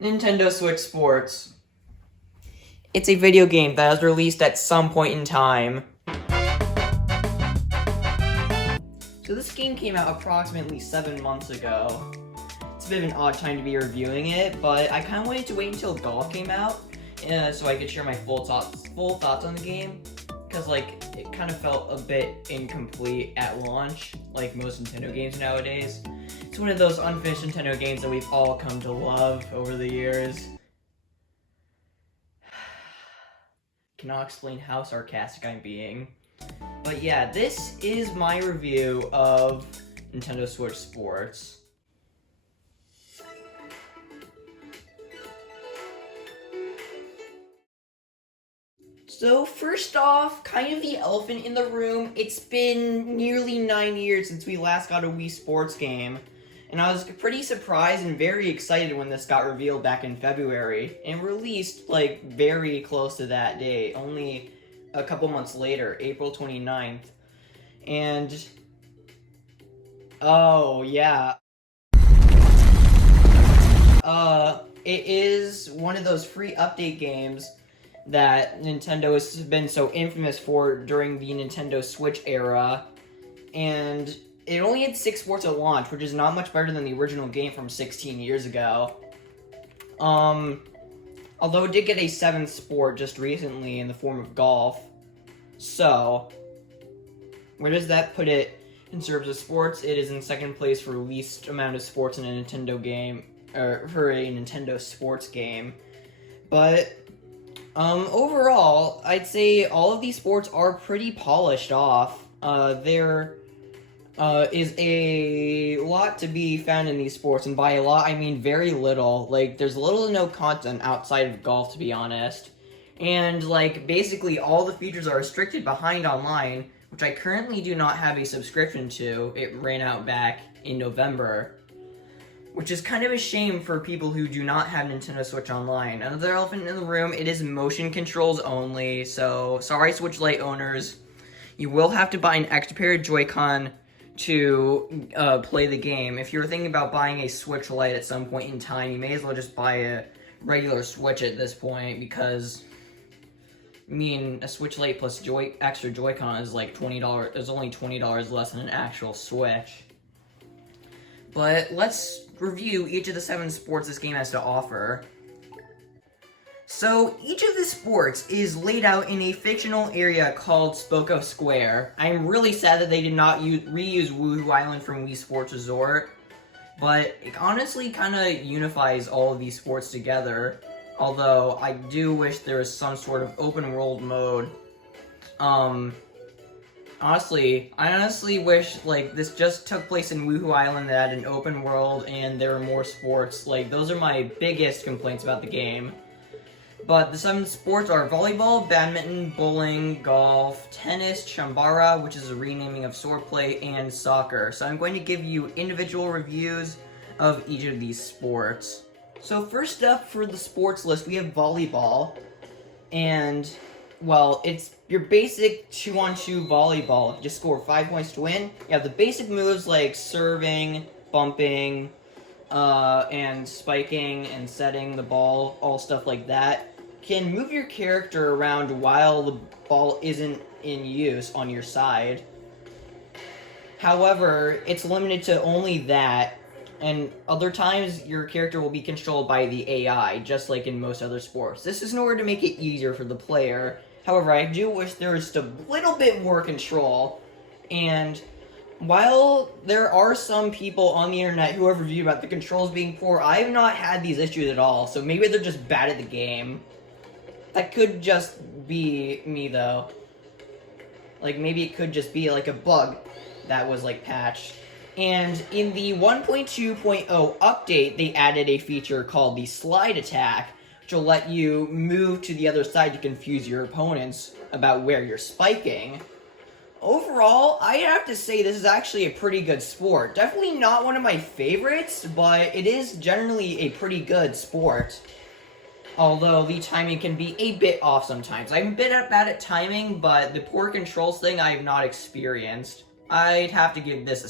Nintendo Switch Sports. It's a video game that was released at some point in time. So this game came out approximately 7 months ago. It's a bit of an odd time to be reviewing it, but I kind of wanted to wait until Golf came out so I could share my full thoughts on the game. Because, it kind of felt a bit incomplete at launch, like most Nintendo games nowadays. It's one of those unfinished Nintendo games that we've all come to love over the years. Cannot explain how sarcastic I'm being. But yeah, this is my review of Nintendo Switch Sports. So first off, kind of the elephant in the room, it's been nearly 9 years since we last got a Wii Sports game. And I was pretty surprised and very excited when this got revealed back in February, and released, very close to that date, only a couple months later, April 29th. And, oh, yeah. It is one of those free update games that Nintendo has been so infamous for during the Nintendo Switch era, and it only had 6 sports at launch, which is not much better than the original game from 16 years ago. Although it did get a 7th sport just recently in the form of golf. So, where does that put it in terms of sports? It is in 2nd place for least amount of sports in a Nintendo game, or for a Nintendo sports game. But overall, I'd say all of these sports are pretty polished off. There is a lot to be found in these sports, and by a lot, I mean very little. There's little to no content outside of golf, to be honest. And, basically all the features are restricted behind online, which I currently do not have a subscription to. It ran out back in November. Which is kind of a shame for people who do not have Nintendo Switch Online. Another elephant in the room, it is motion controls only, so sorry Switch Lite owners. You will have to buy an extra pair of Joy-Con to play the game. If you're thinking about buying a Switch Lite at some point in time, you may as well just buy a regular Switch at this point, because a Switch Lite plus extra Joy-Con is like $20. It's only $20 less than an actual Switch. But let's review each of the 7 sports this game has to offer. So, each of the sports is laid out in a fictional area called Spoko Square. I'm really sad that they did not reuse Woohoo Island from Wii Sports Resort, but it honestly kind of unifies all of these sports together, although I do wish there was some sort of open world mode. I honestly wish, this just took place in Woohoo Island that had an open world and there were more sports. Those are my biggest complaints about the game. But the 7 sports are volleyball, badminton, bowling, golf, tennis, chambara, which is a renaming of Swordplay, and soccer. So I'm going to give you individual reviews of each of these sports. So first up for the sports list, we have volleyball. And, well, it's your basic 2-on-2 volleyball. You just score 5 points to win. You have the basic moves like serving, bumping, and spiking and setting the ball, all stuff like that. Can move your character around while the ball isn't in use on your side. However, it's limited to only that, and other times your character will be controlled by the AI, just like in most other sports. This is in order to make it easier for the player. However, I do wish there was just a little bit more control, and while there are some people on the internet who have reviewed about the controls being poor, I have not had these issues at all, so maybe they're just bad at the game. That could just be me, though. Maybe it could just be, a bug that was, patched. And in the 1.2.0 update, they added a feature called the slide attack, which will let you move to the other side to confuse your opponents about where you're spiking. Overall, I have to say this is actually a pretty good sport. Definitely not one of my favorites, but it is generally a pretty good sport. Although the timing can be a bit off sometimes. I'm a bit bad at timing, but the poor controls thing I have not experienced. I'd have to give this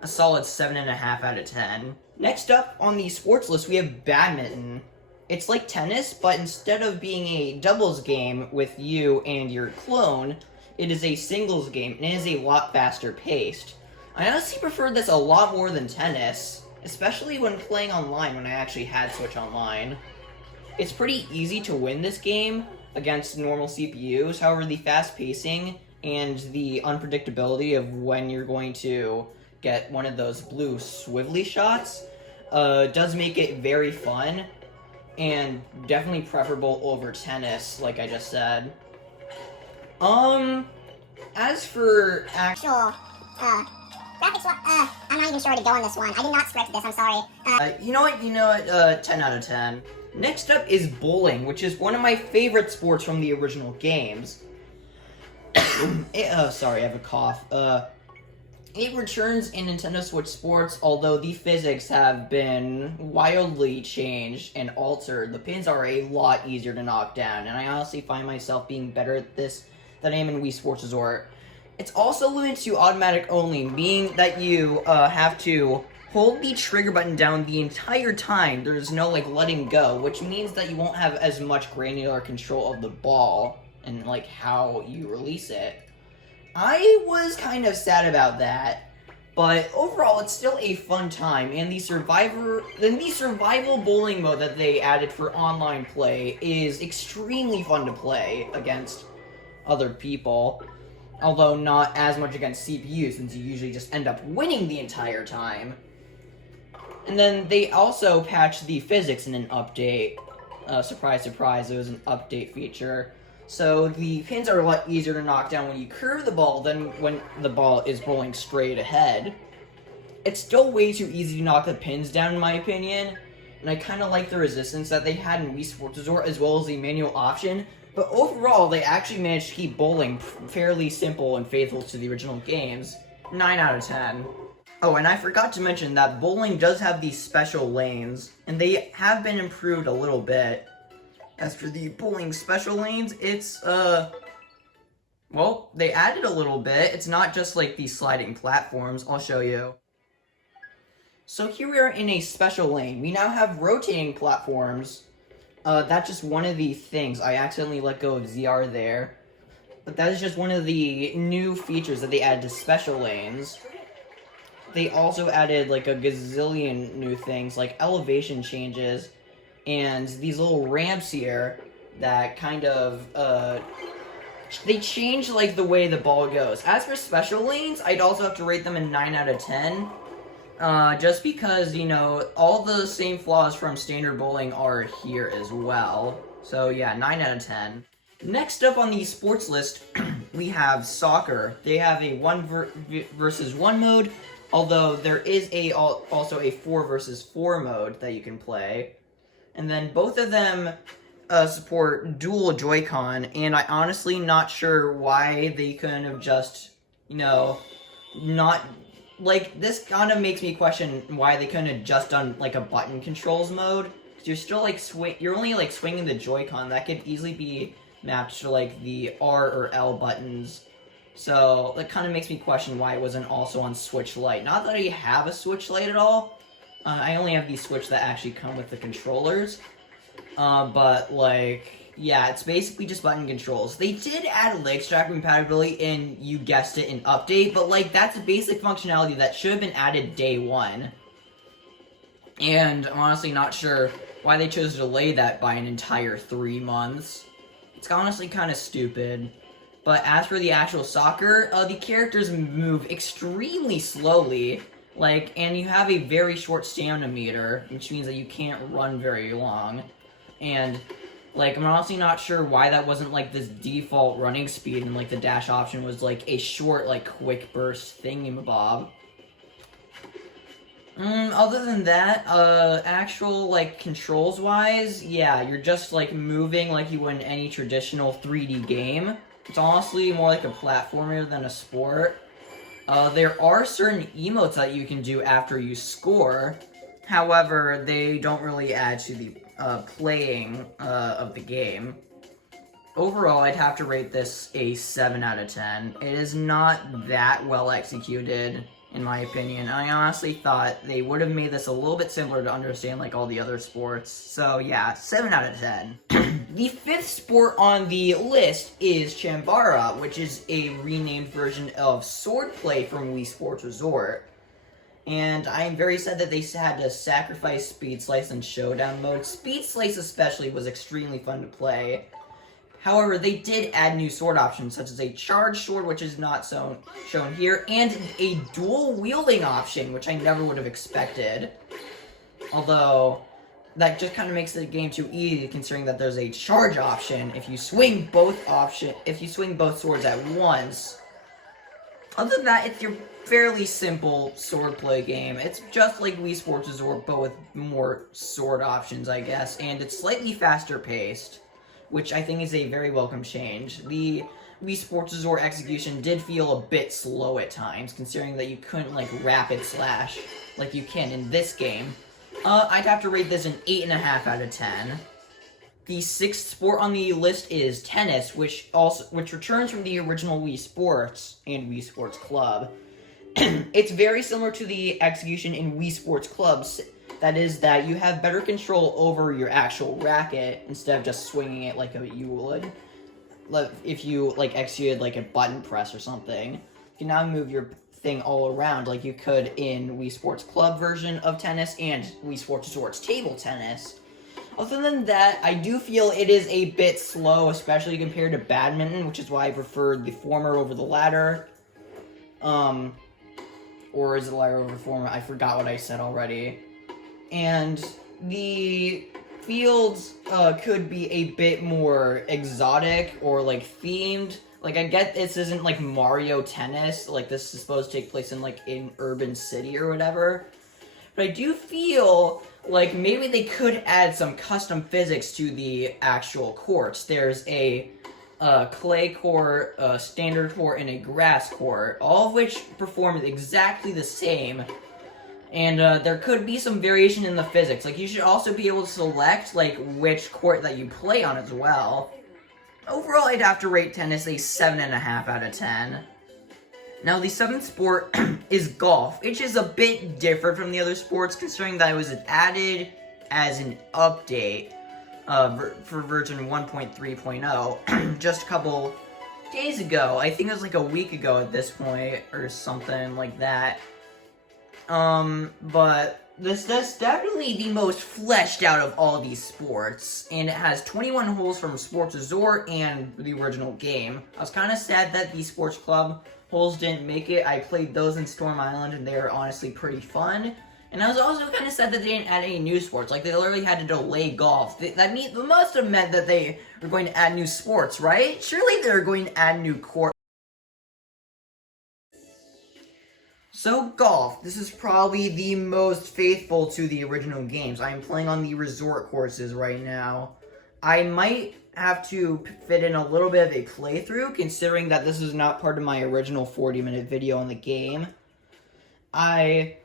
a solid 7.5 out of 10. Next up on the sports list, we have badminton. It's like tennis, but instead of being a doubles game with you and your clone, it is a singles game, and it is a lot faster paced. I honestly prefer this a lot more than tennis, especially when playing online when I actually had Switch Online. It's pretty easy to win this game against normal CPUs, however the fast pacing and the unpredictability of when you're going to get one of those blue swivelly shots does make it very fun, and definitely preferable over tennis, like I just said. As for graphics, I'm not even sure where to go on this one. I did not script this, I'm sorry. You know what, 10 out of 10. Next up is bowling, which is one of my favorite sports from the original games. Sorry, I have a cough. It returns in Nintendo Switch Sports, although the physics have been wildly changed and altered. The pins are a lot easier to knock down, and I honestly find myself being better at this than I am in Wii Sports Resort. It's also limited to automatic only, meaning that you have to hold the trigger button down the entire time. There's no, like, letting go, which means that you won't have as much granular control of the ball and, like, how you release it. I was kind of sad about that, but overall it's still a fun time, and the survival bowling mode that they added for online play is extremely fun to play against other people, although not as much against CPUs, since you usually just end up winning the entire time. And then they also patched the physics in an update. Surprise, surprise, it was an update feature. So the pins are a lot easier to knock down when you curve the ball than when the ball is bowling straight ahead. It's still way too easy to knock the pins down in my opinion, and I kind of like the resistance that they had in Wii Sports Resort as well as the manual option, but overall they actually managed to keep bowling fairly simple and faithful to the original games. 9 out of 10. Oh, and I forgot to mention that bowling does have these special lanes, and they have been improved a little bit. As for the bowling special lanes, it's, well, they added a little bit. It's not just like these sliding platforms. I'll show you. So here we are in a special lane. We now have rotating platforms. That's just one of the things. I accidentally let go of ZR there. But that is just one of the new features that they added to special lanes. They also added like a gazillion new things, like elevation changes, and these little ramps here that kind of, they change, like, the way the ball goes. As for special lanes, I'd also have to rate them a 9 out of 10. Just because, you know, all the same flaws from standard bowling are here as well. So, yeah, 9 out of 10. Next up on the sports list, we have soccer. They have a 1 versus 1 mode, although there is also a 4 versus 4 mode that you can play. And then both of them support dual Joy-Con, and I honestly not sure why they couldn't have just, you know, not, like, this kind of makes me question why they couldn't have just done, like, a button controls mode. 'Cause you're still, like, you're only, like, swinging the Joy-Con. That could easily be mapped to, like, the R or L buttons. So, that kind of makes me question why it wasn't also on Switch Lite. Not that I have a Switch Lite at all. I only have these Switch that actually come with the controllers. But, like, yeah, it's basically just button controls. They did add leg strap compatibility in, you guessed it, an update, but, like, that's a basic functionality that should have been added day one. And I'm honestly not sure why they chose to delay that by an entire 3 months. It's honestly kind of stupid. But as for the actual soccer, the characters move extremely slowly. Like, and you have a very short stamina meter, which means that you can't run very long. And, like, I'm honestly not sure why that wasn't, like, this default running speed, and, like, the dash option was, like, a short, like, quick burst thingamabob. Other than that, actual, like, controls-wise, yeah, you're just, like, moving like you would in any traditional 3D game. It's honestly more like a platformer than a sport. There are certain emotes that you can do after you score. However, they don't really add to the playing of the game. overall, I'd have to rate this a 7 out of 10. It is not that well executed, in my opinion. I honestly thought they would have made this a little bit simpler to understand like all the other sports. So yeah, 7 out of 10. The 5th sport on the list is Chambara, which is a renamed version of Swordplay from Wii Sports Resort. And I am very sad that they had to sacrifice Speed Slice and Showdown mode. Speed Slice especially was extremely fun to play. However, they did add new sword options, such as a charged sword, which is not shown here, and a dual wielding option, which I never would have expected. Although, that just kind of makes the game too easy, considering that there's a charge option if you swing both swords at once. Other than that, it's your fairly simple swordplay game. It's just like Wii Sports Resort, but with more sword options, I guess, and it's slightly faster paced, which I think is a very welcome change. The Wii Sports Resort execution did feel a bit slow at times, considering that you couldn't, like, rapid slash like you can in this game. I'd have to rate this an 8.5 out of 10. The 6th sport on the list is tennis, which returns from the original Wii Sports and Wii Sports Club. It's very similar to the execution in Wii Sports Clubs. That is that you have better control over your actual racket instead of just swinging it like you would if you like executed like a button press or something. You can now move your thing all around like you could in Wii Sports Club version of tennis and Wii Sports Resort's table tennis. Other than that, I do feel it is a bit slow, especially compared to badminton, which is why I preferred the former over the latter. Or is it the latter over the former? I forgot what I said already. And the fields could be a bit more exotic or like themed. Like, I get this isn't like Mario Tennis, like this is supposed to take place in like an urban city or whatever. But I do feel like maybe they could add some custom physics to the actual courts. There's a clay court, a standard court, and a grass court, all of which perform exactly the same. And there could be some variation in the physics. Like, you should also be able to select, like, which court that you play on as well. Overall, I'd have to rate tennis a 7.5 out of 10. Now, the 7th sport is golf, which is a bit different from the other sports, considering that it was added as an update for version 1.3.0 just a couple days ago. I think it was like a week ago at this point, or something like that. But this is definitely the most fleshed out of all these sports, and it has 21 holes from Sports Resort and the original game. I was kind of sad that the Sports Club holes didn't make it. I played those in Storm Island, and they were honestly pretty fun. And I was also kind of sad that they didn't add any new sports. Like, they literally had to delay golf. That must have meant that they were going to add new sports, right? Surely they're going to add new courts. So, golf. This is probably the most faithful to the original games. I am playing on the resort courses right now. I might have to fit in a little bit of a playthrough, considering that this is not part of my original 40-minute video on the game. I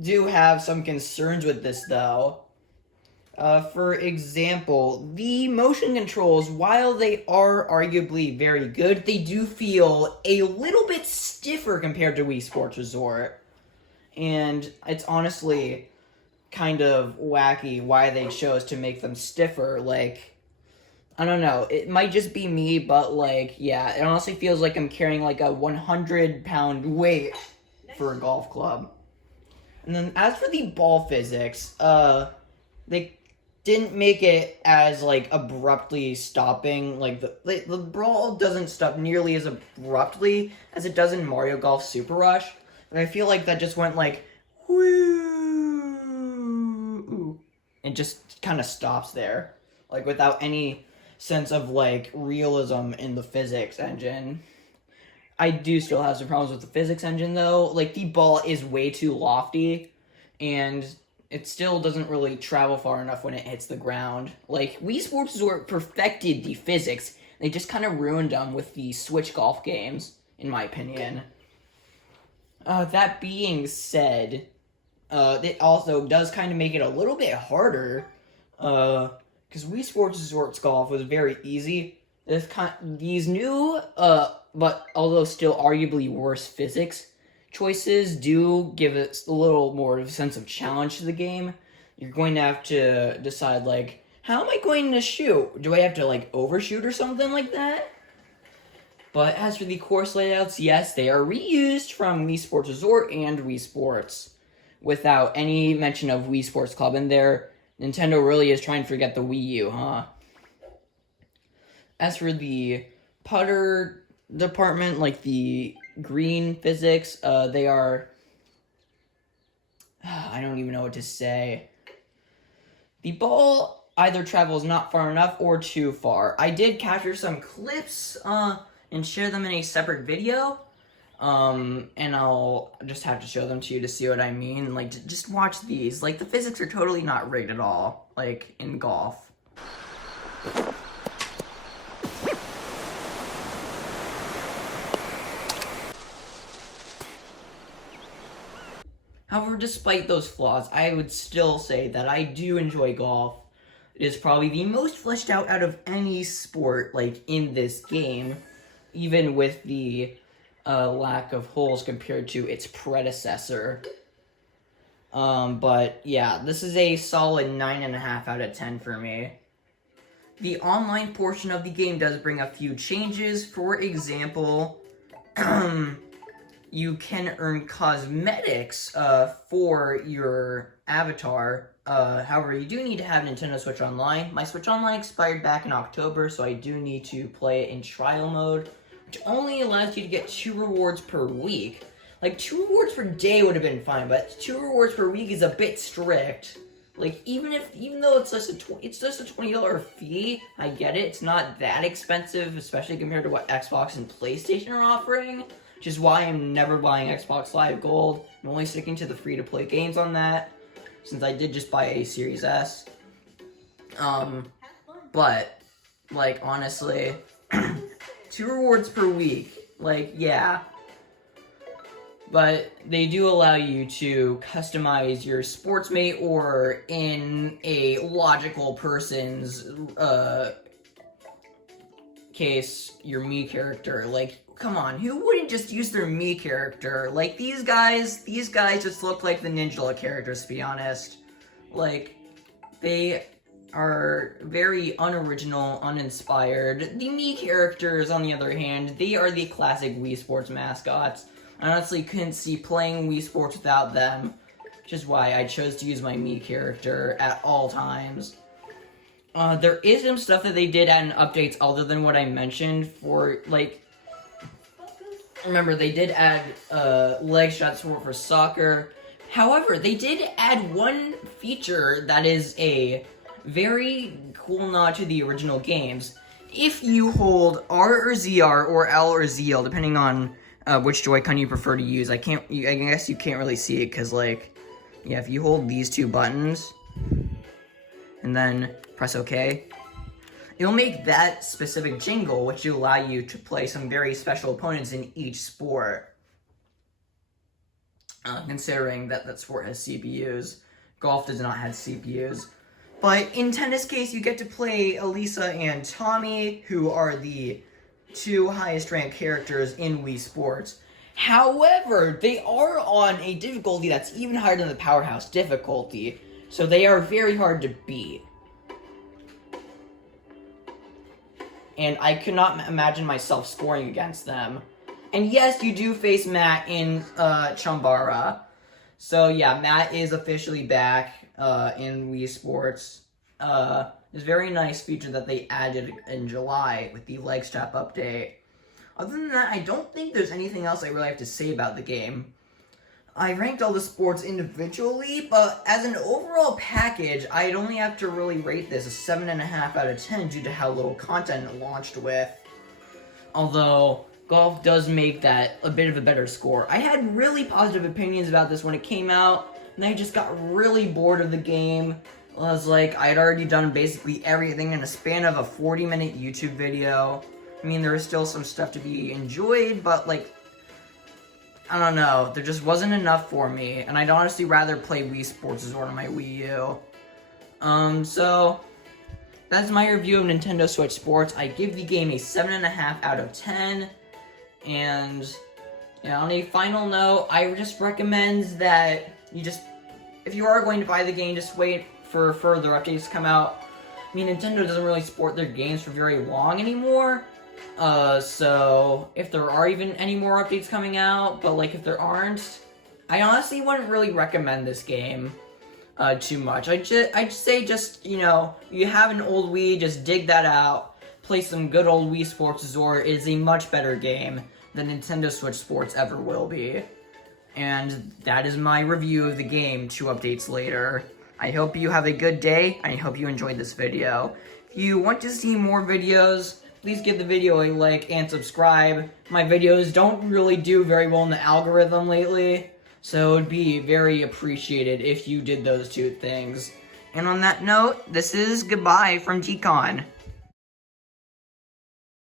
do have some concerns with this, though. For example, the motion controls, while they are arguably very good, they do feel a little bit stiffer compared to Wii Sports Resort. And it's honestly kind of wacky why they chose to make them stiffer. Like, I don't know, it might just be me, but like, yeah, it honestly feels like I'm carrying like a 100-pound weight for a golf club. And then as for the ball physics, they didn't make it as like abruptly stopping. Like the ball doesn't stop nearly as abruptly as it does in Mario Golf Super Rush. And I feel like that just went like whoo, and just kind of stops there, like without any sense of like realism in the physics engine. I do still have some problems with the physics engine, though. Like, the ball is way too lofty, and it still doesn't really travel far enough when it hits the ground. Like, Wii Sports Resort perfected the physics. They just kind of ruined them with the Switch golf games, in my opinion. That being said, it also does kind of make it a little bit harder, because Wii Sports Resort's golf was very easy. These new, but although still arguably worse physics choices do give it a little more of a sense of challenge to the game. You're going to have to decide, like, how am I going to shoot? Do I have to, like, overshoot or something like that? But as for the course layouts, yes, they are reused from Wii Sports Resort and Wii Sports, without any mention of Wii Sports Club in there. Nintendo really is trying to forget the Wii U, huh? As for the putter department, like the green physics, they are... I don't even know what to say. The ball either travels not far enough or too far. I did capture some clips, and share them in a separate video. And I'll just have to show them to you to see what I mean. Like, just watch these. Like, the physics are totally not rigged at all, like, in golf. However, despite those flaws, I would still say that I do enjoy golf. It is probably the most fleshed out of any sport, like, in this game, even with the lack of holes compared to its predecessor. But yeah, this is a solid 9.5 out of 10 for me. The online portion of the game does bring a few changes. For example, you can earn cosmetics for your avatar. However, you do need to have Nintendo Switch Online. My Switch Online expired back in October, so I do need to play it in trial mode, which only allows you to get 2 rewards per week. Like, 2 rewards per day would have been fine, but 2 rewards per week is a bit strict. Like, even though it's just a $20 fee, I get it. It's not that expensive, especially compared to what Xbox and PlayStation are offering, which is why I'm never buying Xbox Live Gold. I'm only sticking to the free-to-play games on that, since I did just buy a Series S. But, like, honestly, 2 rewards per week, like, yeah. But they do allow you to customize your sportsmate, or in a logical person's case, your Mii character. Like, come on, who wouldn't just use their Mii character? Like, these guys just look like the Ninja characters, to be honest. Like, they are very unoriginal, uninspired. The Mii characters, on the other hand, they are the classic Wii Sports mascots. I honestly couldn't see playing Wii Sports without them, which is why I chose to use my Mii character at all times. There is some stuff that they did add in updates other than what I mentioned for, like, remember, they did add leg shot support for soccer. However, they did add one feature that is a very cool nod to the original games. If you hold R or ZR or L or ZL, depending on which Joy-Con you prefer to use, I guess you can't really see it because, like, yeah, if you hold these 2 buttons and then press OK, it'll make that specific jingle, which will allow you to play some very special opponents in each sport. Considering that sport has CPUs. Golf does not have CPUs. But in tennis case, you get to play Elisa and Tommy, who are the 2 highest ranked characters in Wii Sports. However, they are on a difficulty that's even higher than the Powerhouse difficulty, so they are very hard to beat. And I could not imagine myself scoring against them. And yes, you do face Matt in Chambara. So yeah, Matt is officially back in Wii Sports. It's a very nice feature that they added in July with the leg strap update. Other than that, I don't think there's anything else I really have to say about the game. I ranked all the sports individually, but as an overall package, I'd only have to really rate this a 7.5 out of 10 due to how little content it launched with. Although, golf does make that a bit of a better score. I had really positive opinions about this when it came out, and I just got really bored of the game. I was like, I had already done basically everything in a span of a 40-minute YouTube video. I mean, there was still some stuff to be enjoyed, but, like, I don't know, there just wasn't enough for me, and I'd honestly rather play Wii Sports Resort on my Wii U. So, that's my review of Nintendo Switch Sports. I give the game a 7.5 out of 10. And on a final note, I just recommend that if you are going to buy the game, just wait for further updates to come out. I mean, Nintendo doesn't really support their games for very long anymore. So if there are even any more updates coming out, but like if there aren't, I honestly wouldn't really recommend this game too much. I'd say just, you have an old Wii, just dig that out, play some good old Wii Sports Resort. It is a much better game than Nintendo Switch Sports ever will be. And that is my review of the game 2 updates later. I hope you have a good day, and I hope you enjoyed this video. If you want to see more videos, please give the video a like and subscribe. My videos don't really do very well in the algorithm lately, so it would be very appreciated if you did those 2 things. And on that note, this is goodbye from TCon.